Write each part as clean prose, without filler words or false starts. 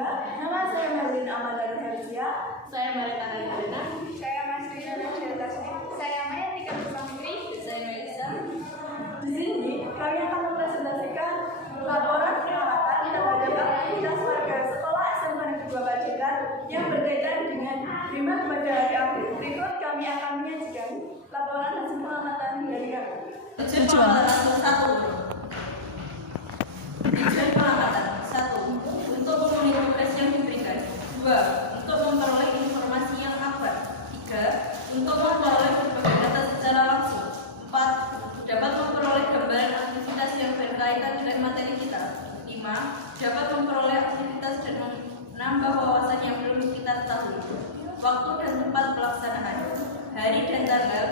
Nama saya Marlin Amadar Hersia. Saya Marita Nagina. Saya Mas Rina Najwa Tasmi. Saya Maya Tika Putri. Saya Melisa. Di sini kami akan mempresentasikan laporan pengamatan terhadap aktivitas warga sekolah SMA Negeri 2 Pacitan yang berkaitan dengan Bima kepada hari aktif. Berikut kami akan menyajikan laporan hasil pengamatan dari kami. Tujuan pengamatan 1. Tujuan pengamatan 1. Untuk memenuhi tugas yang diberikan. 2. Untuk memperoleh informasi yang akurat. 3. Untuk memperoleh berbagai data secara langsung. 4. Dapat memperoleh gambaran aktivitas yang berkaitan dengan materi kita. 5. Dapat memperoleh aktivitas dan menambah wawasan yang belum kita ketahui. Waktu dan tempat pelaksanaan. Hari dan tanggal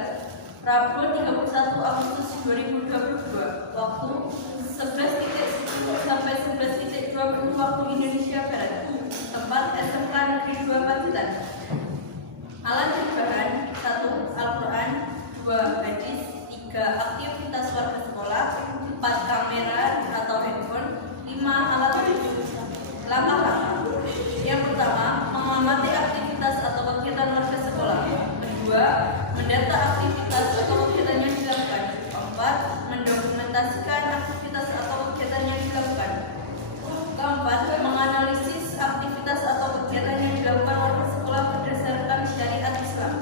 Rabu 31 Agustus 2022. Waktu 11.10 sampai 11.20 waktu Indonesia Barat. Tempat SMK Negeri 2 Pacitan. Alat bahan 1. Al-Quran. 2. Hadis. 3. Aktivitas warga sekolah. 4. Kamera atau handphone. 5. Alat tulis. Langkah-langkah. Yang pertama, mengamati aktivitas atau kegiatan warga sekolah. Kedua, mendata aktivitas atau kegiatan yang dilakukan. 4. Mendokumentasikan aktivitas atau kegiatan yang dilakukan. Keempat, menganalisis aktivitas atau kegiatan yang dilakukan warga sekolah berdasarkan syariat Islam.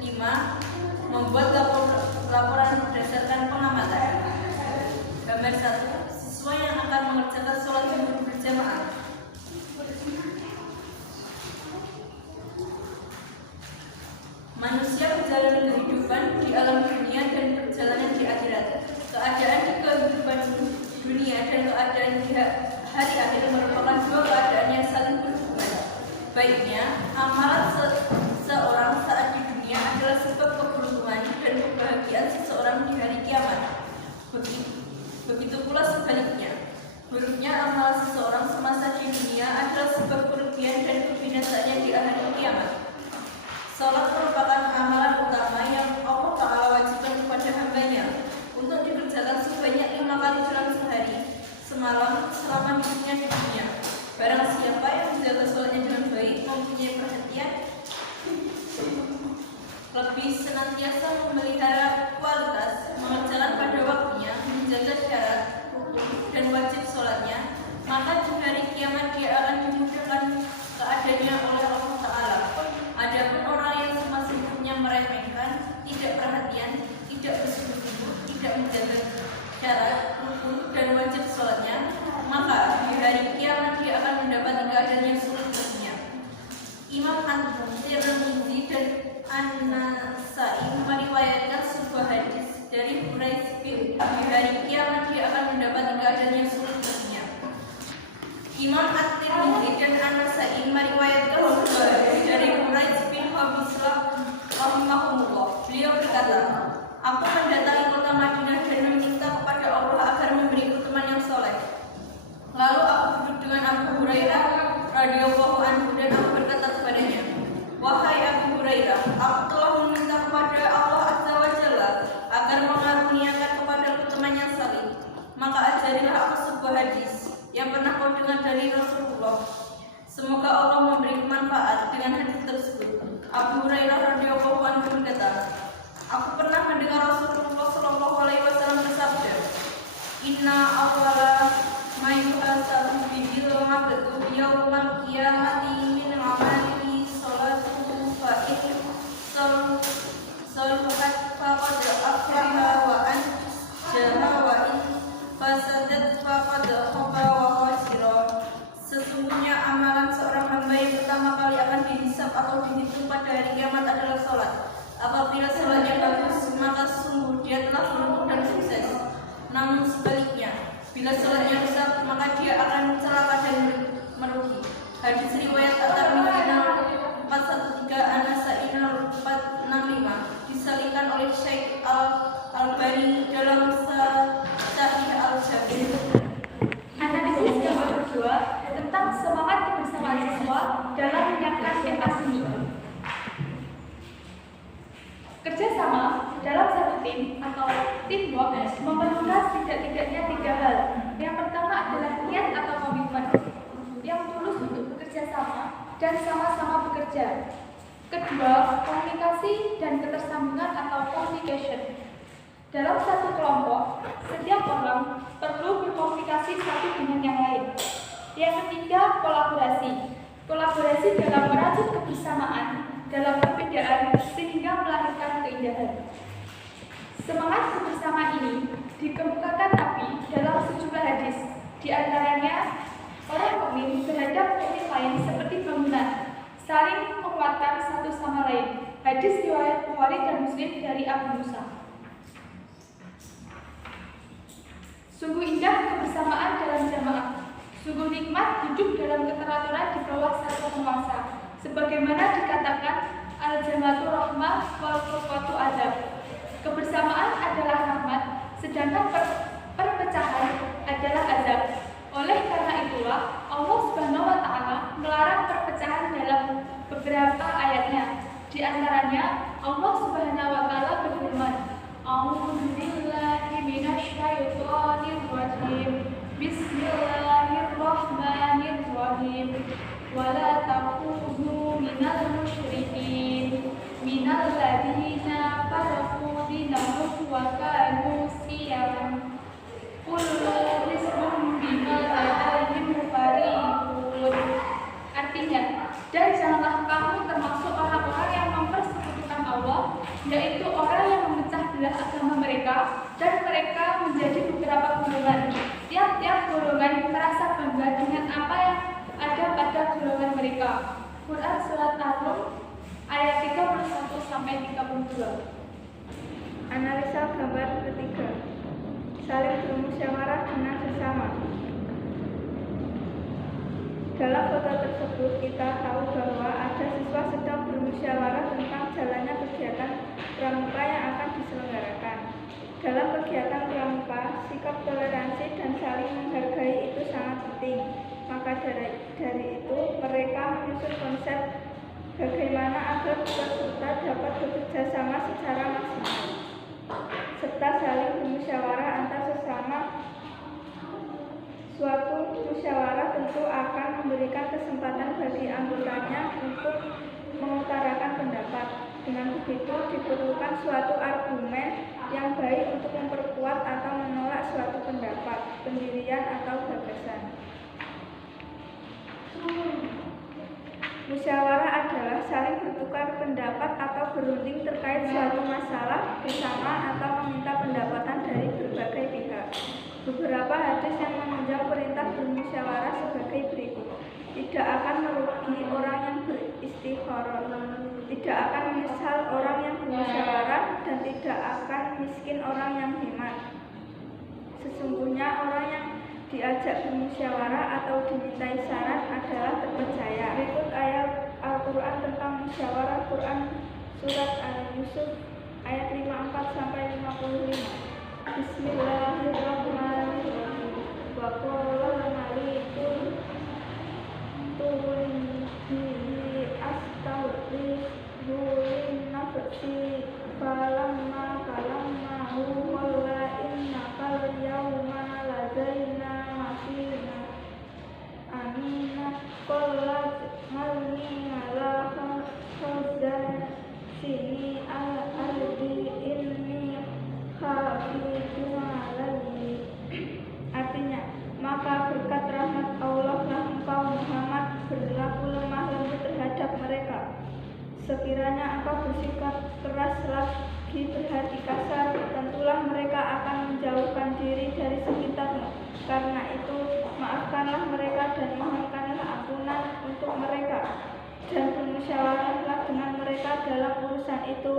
5. Membuat laporan berdasarkan pengamatan. Gambar 1. Siswa yang akan mengerjakan sholat zuhur berjamaah. Manusia menjalani kehidupan di alam dunia dan perjalanan di akhirat. Keadaan di kehidupan dunia dan keadaan di hari akhir merupakan dua keadaan yang saling berhubungan. Baiknya, amalan seseorang saat di dunia adalah sebab keberuntungan dan kebahagiaan seseorang di hari kiamat. Begitu pula sebaliknya. Buruknya amalan seseorang semasa di dunia adalah sebab kerugian dan kebinasaannya di hari kiamat. Salat merupakan amalan utama yang Allah Ta'ala wajibkan kepada hambanya untuk dikerjakan sebanyak 5 kali dalam sehari semalam selama hidupnya di dunia. Barang siapa yang menjaga salatnya dengan baik, mempunyai perhatian lebih senantiasa memelihara kualitas, mengerjakan pada waktunya, menjaga syarat, dan wajib salatnya, maka di hari kiamat dia akan dimudahkan keadaannya oleh Allah Ta'ala. Adapun orang yang semasa hidupnya meremehkan, tidak perhatian, tidak bersungguh-sungguh, tidak menjaga syarat, rukun, dan wajib salatnya, maka di hari kiamat dia akan mendapat keadaan yang sulit baginya. Imam At-Tirmidzi dan An-Nasa'i meriwayatkan sebuah hadis dari Quraisy bin di hari kiamat dia akan mendapat keadaan yang sulit baginya. Imam At-Tirmidzi dan An-Nasa'i meriwayatkan sebuah hadis dari Quraisy bin Habislah rahimahullah. Beliau berkata, aku mendatangi kota Madinah dan meminta kepada Allah agar memberiku teman yang soleh. Lalu aku duduk dengan Abu Hurairah radhiyallahu anhu dan aku berkata kepadanya, wahai Abu Hurairah, aku telah meminta kepada Allah Azza wa Jalla agar mengaruniakan kepadaku teman yang saleh. Maka ajarilah aku sebuah hadis yang pernah kau dengar dari Rasulullah. Semoga Allah memberi manfaat dengan hadis tersebut. Abu Hurairah radhiyallahu anhu berkata, aku pernah mendengar Rasulullah sallallahu alaihi wasallam bersabda, inna awwala ma yuhasabu bihi al-'abdu yaumal qiyamati min 'amalihi salatuhu fa in salahat faqad aflaha wa anjaha wa in fasadat faqad khaba wa khasira. Sesungguhnya amalan seorang hamba yang pertama kali akan dihisab atau dihitung pada hari kiamat adalah salat. Apabila salatnya bagus, maka sungguh dia telah beruntung dan sukses. Namun sebaliknya, bila salatnya rusak, maka dia akan celaka dan merugi. Hadis riwayat At-Tirmidzi 413, An-Nasa'i 465 disalihkan oleh Syekh Al-Albani dalam Sahih Al-Jami'. Analisis yang kedua tentang semangat kebersamaan siswa dalam menyampaikan aksi. Kerjasama dalam satu tim atau teamwork memerlukan setidak-tidaknya 3 hal. Yang pertama adalah niat atau komitmen yang tulus untuk bekerja sama dan sama-sama bekerja. Kedua, komunikasi dan ketersambungan atau communication. Dalam satu kelompok, setiap orang perlu berkomunikasi satu dengan yang lain. Yang ketiga, kolaborasi. Kolaborasi dalam merajut kebersamaan dalam perbedaan sehingga melahirkan keindahan. Semangat kebersamaan ini dikemukakan Nabi dalam sejumlah hadis. Di antaranya, orang mukmin terhadap mukmin lain seperti bangunan, saling menguatkan satu sama lain. Hadis riwayat Bukhari dan Muslim dari Abu Musa. Sungguh indah kebersamaan dalam jamaah. Sungguh nikmat hidup dalam keteraturan di bawah satu penguasa. Sebagaimana dikatakan, al-jamatu rahmah wal furqatu azab. Kebersamaan adalah rahmat, sedangkan perpecahan adalah azab. Oleh karena itulah Allah Subhanahu wa taala melarang perpecahan dalam beberapa ayatnya. Di antaranya Allah Subhanahu wa taala berfirman, A'udzubillahi minasyaitonir rajim. Bismillahirrahmanirrahim. Wala takunu minal musyrikin minal ladzina faraqu dinahum wa kanu siyam. Kullu hizbun bima ladaihim farihun. Artinya, dan janganlah kamu termasuk orang-orang yang mempersekutukan Allah, yaitu orang yang memecah belah agama mereka, dan mereka menjadi beberapa golongan. Tiap-tiap golongan merasa bangga dengan apa yang ada pada golongan mereka. Quran Surat Ar-Rum ayat 31-32. Analisa gambar ketiga. Saling bermusyawarah dengan sesama. Dalam foto tersebut kita tahu bahwa ada siswa sedang bermusyawarah tentang jalannya kegiatan pramuka yang akan diselenggarakan. Dalam kegiatan pramuka, sikap toleransi dan saling menghargai itu sangat penting. Maka dari itu mereka menyusun konsep bagaimana agar peserta dapat bekerja sama secara maksimal, serta saling bermusyawarah antar sesama. Suatu musyawarah tentu akan memberikan kesempatan bagi anggotanya untuk mengutarakan pendapat. Dengan begitu diperlukan suatu argumen yang baik untuk memperkuat atau menolak suatu pendapat, pendirian atau gagasan. Musyawarah adalah saling bertukar pendapat atau berunding terkait suatu masalah bersama atau meminta pendapatan dari berbagai pihak. Beberapa hadis yang menunjang perintah bermusyawarah sebagai berikut. Tidak akan merugi orang yang beristikharah, tidak akan menyesal orang yang bermusyawarah, dan tidak akan miskin orang yang hemat. Sesungguhnya orang yang diajak bermusyawarah atau dimintai saran adalah terpercaya. Berikut ayat Al-Quran tentang musyawarah. Quran Surat Al-Yusuf ayat 54-55. Bismillahirrahmanirrahim. Wa qala malikun bihi astaghfiru li nafsi falamma kalamnahu qala innaka al-yawma ladaina masina amina qala malni ala khazan sini al-ardi inni khafidun alayhi. Artinya, maka berkat rahmat Allah lah engkau Muhammad berlaku lemah lembut terhadap mereka. Sekiranya engkau bersikap keras lagi berhati kasar, tentulah mereka akan menjauhkan diri dari sekitarmu. Karena itu, maafkanlah mereka dan mohonkanlah ampunan untuk mereka, dan bermusyawarahlah dengan mereka dalam urusan itu.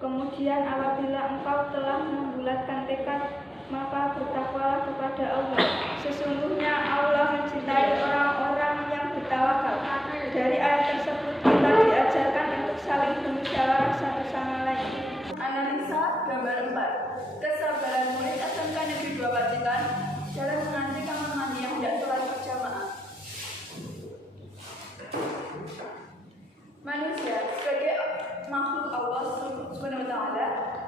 Kemudian apabila engkau telah membulatkan tekad, maka bertakwalah kepada Allah. Sesungguhnya Allah mencintai orang-orang yang bertawakal. Dari ayat tersebut kita diajarkan untuk saling bermusyawarah satu sama lain. Analisa gambar 4. Kesabaran murid SMK Negeri 2 Pacitan dalam mengantri kamar mandi yang tidak sholat berjamaah. Manusia sebagai makhluk Allah Subhanahu wa taala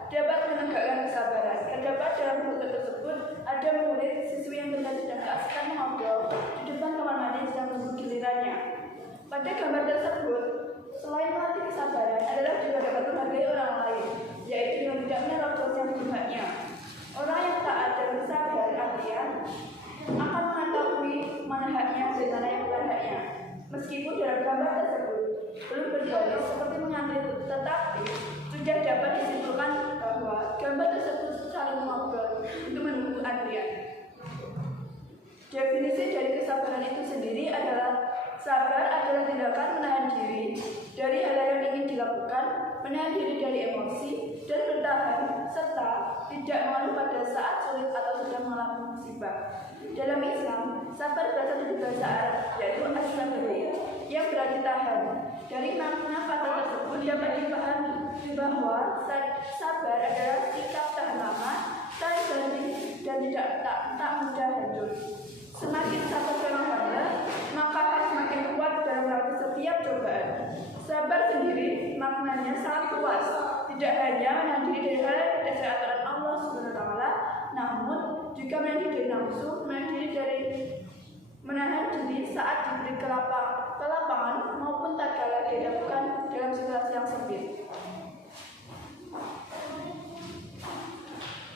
dapat menegakkan kesabaran. Terdapat dalam foto tersebut ada murid siswi yang benar sedang keasikan mengobrol di depan kamar mandi sedang menunggu gilirannya. untuk menunggu antrian. Definisi dari kesabaran itu sendiri adalah sabar adalah tindakan menahan diri dari hal yang ingin dilakukan, menahan diri dari emosi, dan bertahan, serta tidak mengeluh pada saat sulit atau sedang mengalami musibah. Dalam Islam, sabar berasal dari bahasa Arab, yaitu as-sabr, yang berarti tahan. Dari makna kata tersebut dapat dipahami bahwa sabar adalah sikap tahan lama, tahan berhenti, dan tak mudah hancur. Semakin sabar seorang hamba, maka akan semakin kuat dalam melalui setiap cobaan. Sabar sendiri maknanya sangat luas, tidak hanya menahan diri dari hal yang tidak sesuai aturan Allah Subhanahu wa taala, namun juga menahan diri dari nafsu, menahan diri saat diberi kelapangan maupun tatkala dihadapkan dalam situasi yang sempit.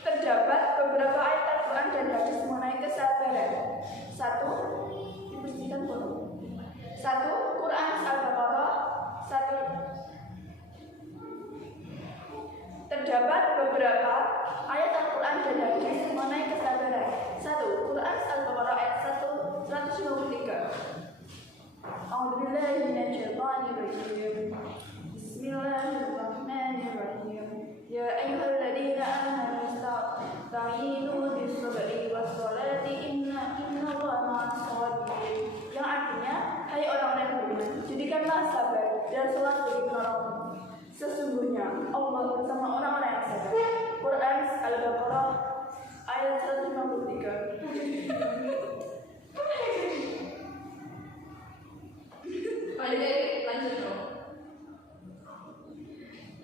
Terdapat beberapa ayat Al-Quran dan hadis mengenai kesabaran. 1. Dibersihkan dulu. 1. Quran Al-Baqarah 1. Terdapat beberapa ayat Al-Quran dan hadis mengenai kesabaran. 1. Quran Al-Baqarah ayat 153. A'udzubillahi minasyaitonir rajim. Bismillahirrahmanirrahim. Ya ayyuhalladzina amanu ista'inu bis-sabri was-salati innallaha ma'as-sabirin. Yang artinya, hai orang-orang yang beriman, jadikanlah sabar dan salat bagi penolongmu. Sesungguhnya Allah bersama orang-orang yang sabar. Quran Al-Baqarah ayat 153. Lanjut dong.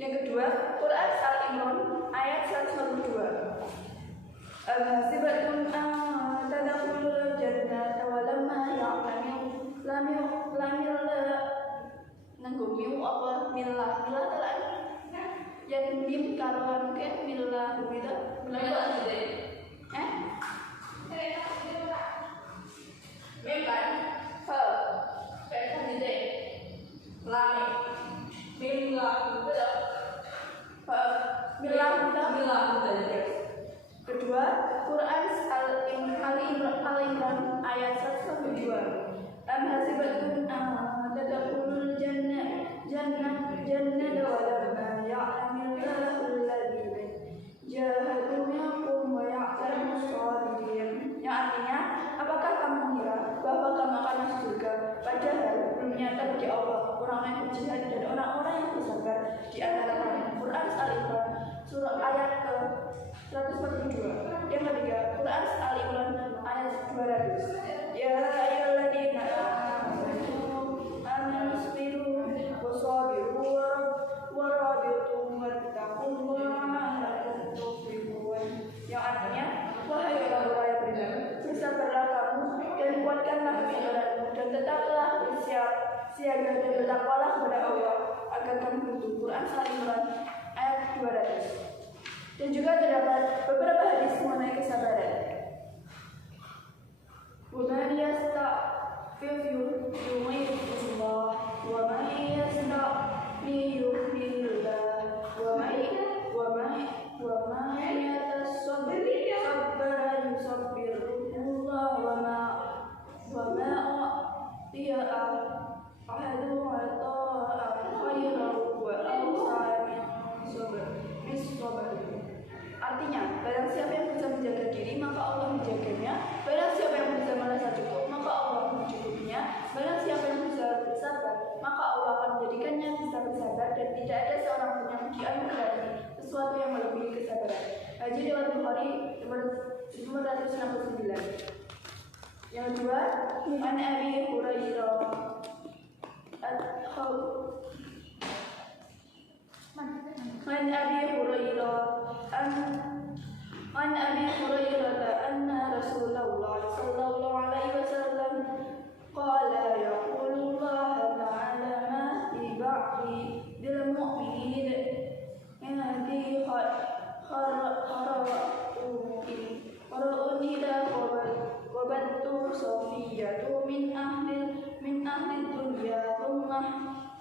Yang kedua, Quran Al-Imran ayat 152. Al-hasibatum an tadkhulul jannata wa lamma ya'lamu nanggumiu apa milah telan yang mim karuan ke milah gitu mim kan fa kan gitu lami milah gitu milah kedua Quran Al-Imran ayat 102. Am hasibatum tadkhulul jannata wa lamma ya'lamillahu alladhina jahadu minkum wa ya'lamus sabirin. Yang artinya, apakah kamu mengira bahwa kamu akan masuk surga padahal belum nyata bagi Allah orang-orang yang berjihad dan orang-orang yang bersabar di antara kalian. Quran Al-Imran surah ayat ke 142. Yang ketiga, Quran Al-Imran ayat 200. Ya ayyuhalladzina amanu sabiru wasabiru warabitu wattaqullaha la'allakum tuflihun. Yang artinya, wahai orang-orang yang beriman, bersabarlah kamu dan kuatkanlah kesabaranmu dan tetaplah siaga dan bertakwalah kepada Allah agar kamu beruntung. Quran Al-Imran ayat 200. Dan juga terdapat beberapa hadis mengenai kesabaran. وَمَنْ يَسْتَعْفِفْ يُعِظْهُ اللَّهُ وَمَنْ يَسْتَغْنِ يُغْنِهِ اللَّهُ وَمَنْ يَتَصَبَّرْ يُصَبِّرْهُ اللَّهُ وَمَا أُعْطِيَ أَحَدٌ عَطَاءً خَيْرًا وَأَوْسَعَ مِنْ الصَّبْرِ. Artinya, barang siapa yang bisa menjaga diri, maka Allah menjaganya. Barang siapa yang bisa merasa cukup, maka Allah mencukupinya. Barang siapa yang bisa bersabar, maka Allah akan menjadikannya bisa bersabar. Dan tidak ada seorang pun yang dianugerahi sesuatu yang melebihi kesabaran. Hadis riwayat Bukhari nomor 569. Yang kedua, An Abi Hurairah عن أبي هريرة أن رسول الله صلى الله عليه وسلم قال يقول الله تعالى ما في بعض بالمؤمنين الذي خرؤوا إذا وبدت صفية من أهل الدنيا ثم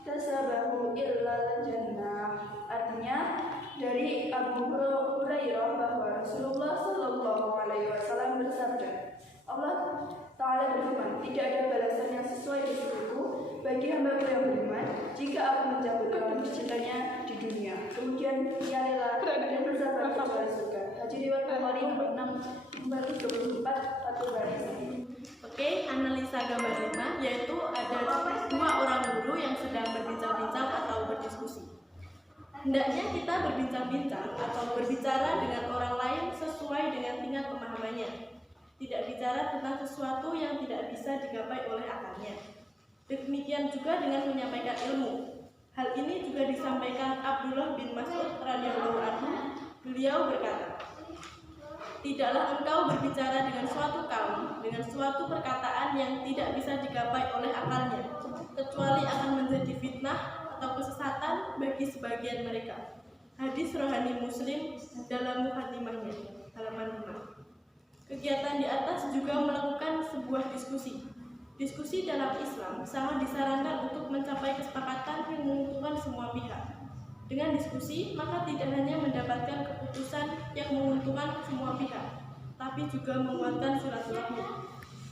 tasabahu illa jannah. Artinya, dari Abu Hurairah bahwa Rasulullah Shallallahu Allah Ta'ala berfirman, tidak ada balasan yang sesuai dengan bagi hamba-Ku yang beriman jika aku mencabut cintanya di dunia. Kemudian ia rela dan bersabar kecuali surga. Hadis riwayat Bukhari nomor 6 nomor 24 atau baris. Oke, analisa gambar 5 yaitu ada dua orang guru yang sedang berbincang-bincang atau berdiskusi. Hendaknya kita berbincang-bincang atau berbicara dengan orang lain sesuai dengan tingkat pemahamannya. Tidak bicara tentang sesuatu yang tidak bisa digapai oleh akalnya. Demikian juga dengan menyampaikan ilmu. Hal ini juga disampaikan Abdullah bin Mas'ud radhiyallahu anhu. Beliau berkata, tidaklah engkau berbicara dengan suatu kaum dengan suatu perkataan yang tidak bisa digapai oleh akalnya, kecuali akan menjadi fitnah atau kesesatan bagi sebagian mereka. Hadis rohani Muslim dalam mukadimahnya, halaman 5. Kegiatan di atas juga melakukan sebuah diskusi. Diskusi dalam Islam sangat disarankan untuk mencapai kesepakatan yang menguntungkan semua pihak. Dengan diskusi, maka tidak hanya mendapatkan keputusan yang menguntungkan semua pihak, tapi juga menguatkan silaturahmi.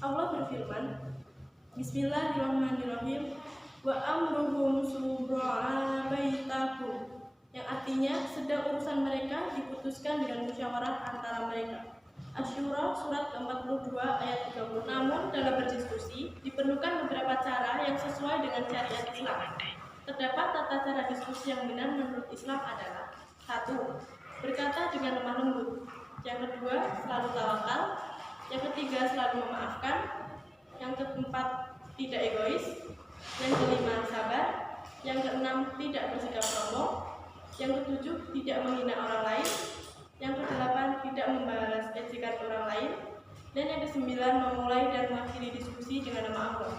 Allah berfirman, Bismillahirrahmanirrahim, wa amruhum syura baitakum, yang artinya sedang urusan mereka diputuskan dengan musyawarah antara mereka. Asy-Syura surat ke-42 ayat 30. Namun dalam berdiskusi diperlukan beberapa cara yang sesuai dengan syariat Islam. Terdapat tata cara diskusi yang benar menurut Islam adalah: 1. Berkata dengan lemah lembut. Yang kedua, selalu tawakal. Yang ketiga, selalu memaafkan. Yang keempat, tidak egois. Yang kelima, sabar. Yang keenam, tidak bersikap sombong. Yang ketujuh, tidak menghina orang lain. Yang kedelapan, tidak membalas ejekan orang lain. Dan yang kesembilan, memulai dan mengakhiri diskusi dengan nama Allah.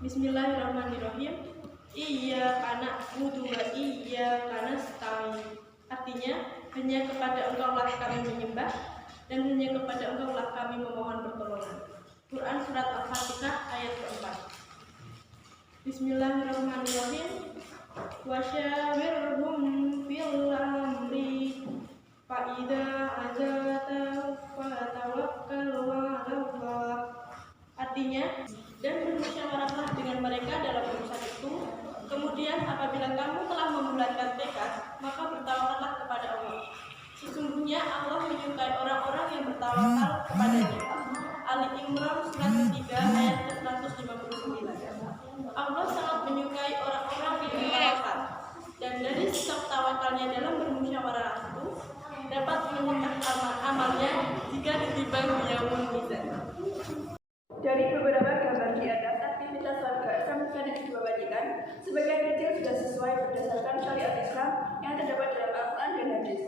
Bismillahirrahmanirrahim. Iyyaka na'budu wa iyyaka nasta'in. Artinya, hanya kepada Engkau lah kami menyembah dan hanya kepada Engkau lah kami memohon pertolongan. Quran surat Al-Fatihah ayat ke-4. Bismillahirrahmanirrahim. Wa syawirhum fil amri fa idza azata fatawakkal 'ala Allah. Artinya, dan bermusyawarahlah dengan mereka dalam urusan itu. Kemudian apabila kamu telah membulatkan tekad, maka bertawakallah kepada Allah. Sesungguhnya Allah menyukai orang-orang yang bertawakal kepadanya. Ali Imran surat ketiga ayat 159. Allah sangat menyukai orang-orang yang bertawakal. Dan dari sikap tawakalnya dalam bermusyawarah itu dapat meningkatkan amalnya jika ditimbang yaumul mizan. Dari beberapa gambar di atas, aktivitas warga Islam dan kedua wajikan sebagian kecil sudah sesuai berdasarkan syariat Islam yang terdapat dalam Al-Quran dan Hadis.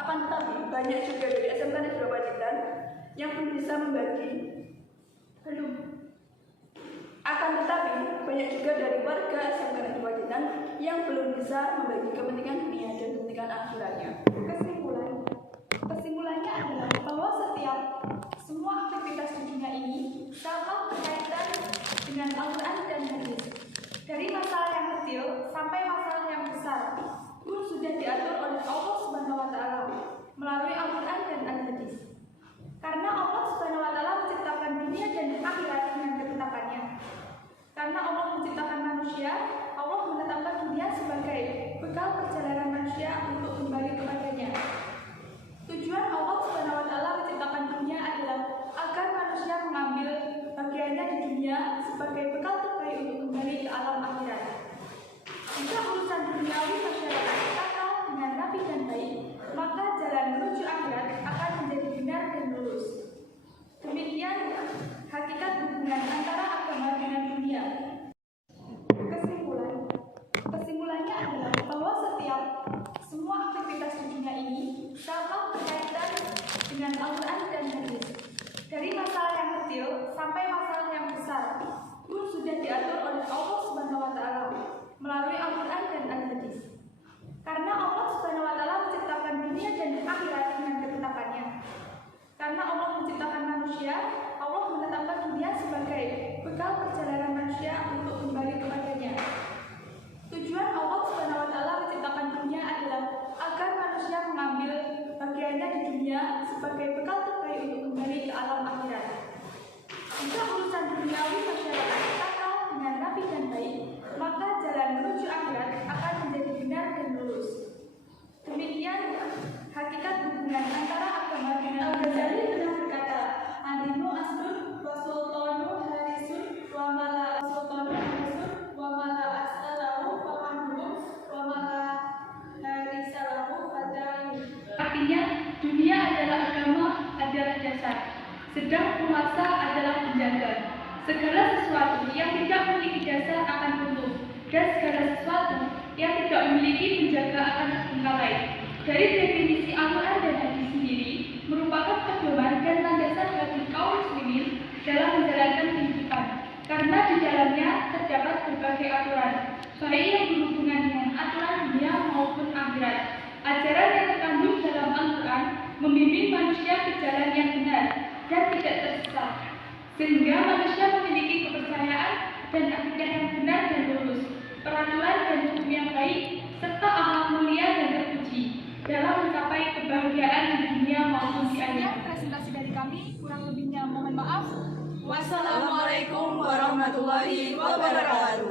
Akan tetapi, banyak juga dari SMK dan kedua wajikan yang belum bisa membagi kepentingan dunia dan kepentingan akhiratnya. Kesimpulannya adalah bahwa semua aktivitas di dunia ini sama berkaitan dengan Al-Quran dan Hadis. Dari masalah yang kecil sampai masalah yang besar pun sudah diatur oleh Allah Subhanahu wa Ta'ala melalui Al-Quran dan Al-Hadis. Karena Allah Subhanahu wa Ta'ala menciptakan dunia dan akhirat dengan ketetapannya. Karena Allah menciptakan manusia, Allah menetapkan dunia sebagai bekal perjalanan manusia untuk kembali kepadanya. Tujuan Allah Subhanahu wa Ta'ala menciptakan dunia adalah agar manusia mengambil bagiannya di dunia sebagai bekal terbaik untuk kembali ke alam akhirat. Jika urusan duniawi masyarakat ditata dengan rapi dan baik, maka jalan menuju akhirat akan menjadi benar dan lurus. Demikian hakikat hubungan antara agama dengan dunia. Kesimpulannya adalah bahwa semua aktivitas di dunia ini sama berkaitan dengan Al-Quran dan Hadis. Dari masalah yang kecil sampai masalah yang besar pun sudah diatur oleh Allah Subhanahu wa Ta'ala melalui Al-Quran dan Al-Hadis. Karena Allah Subhanahu wa Ta'ala menciptakan dunia dan akhirat dengan ketetapannya. Karena Allah menciptakan manusia, Allah menetapkan dunia sebagai bekal perjalanan manusia untuk kembali kepadanya. Tujuan Allah Subhanahu wa Ta'ala menciptakan dunia adalah agar manusia mengambil bagiannya di dunia sebagai bekal terbaik untuk kembali kembali ke alam akhirat. Jika urusan duniawi masyarakat ditata dengan rapi dan baik, maka jalan menuju akhirat akan menjadi benar dan lurus. Demikian hakikat hubungan antara agama dengan Al-Ghazali pernah berkata, "Adimu aslun wa sultanu harisun wa mala sultanu harisun wa mala asalahu wa hamdun wa mala harisalahu fadayu." Artinya, dunia adalah agama, adalah dasar, sedang penguasa adalah penjaga. Segala sesuatu yang tidak memiliki dasar akan runtuh, dan segala sesuatu yang tidak memiliki penjaga akan terbengkalai. Dari definisi Al-Quran dan hadis sendiri, merupakan pedoman dan landasan bagi kaum muslimin dalam menjalankan kehidupan, karena di dalamnya terdapat berbagai aturan, baik yang berhubungan dengan aturan dunia maupun akhirat. Ajaran yang terkandung dalam Al-Quran membimbing manusia ke jalan yang benar dan tidak tersesat, sehingga manusia memiliki kepercayaan dan akidah yang benar dan lurus, peraturan dan hukum yang baik, serta akhlak mulia dan terpuji dalam mencapai kebahagiaan di dunia maupun di akhirat. Presentasi dari kami, kurang lebihnya mohon maaf. Wassalamualaikum warahmatullahi wabarakatuh.